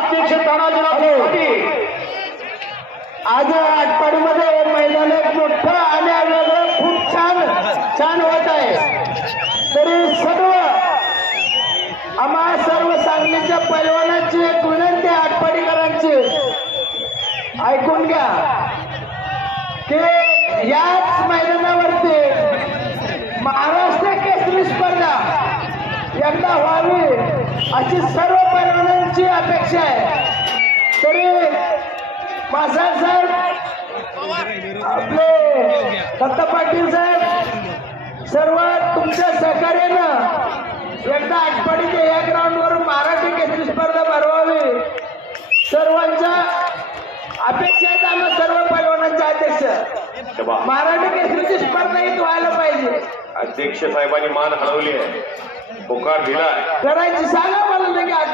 अध्यक्ष तानाजीराव पाटील। आज आटपाडीमध्ये मैदान एक मोठं आणि वेगळं खूप छान होत आहे। तरी सर्व आम्हा सर्व सांगलीच्या पैलवानांची एक विनंती आहे, आटपाडीकरांची ऐकून घ्या की याच मैदानावरती महाराष्ट्र केसरी स्पर्धा एकदा व्हावी अशी सर्व पैलवानांची अपेक्षा आहे। तरी मासाळ साहेब, आपले दत्ता पाटील साहेब, सर्व तुमच्या सहकार्यानं एकदा आटपाडीच्या या ग्राउंडवर महाराष्ट्र केसरी स्पर्धा भरवावी सर्वांच्या अपेक्षा आहेत। आम्हा सर्व पैलवानांचे अध्यक्ष महाराष्ट्र केसरीची स्पर्धा इथं व्हायला पाहिजे। अध्यक्ष साहेबांनी मान हलवली आहे, पुकार दिला करायची सांगा मला की आता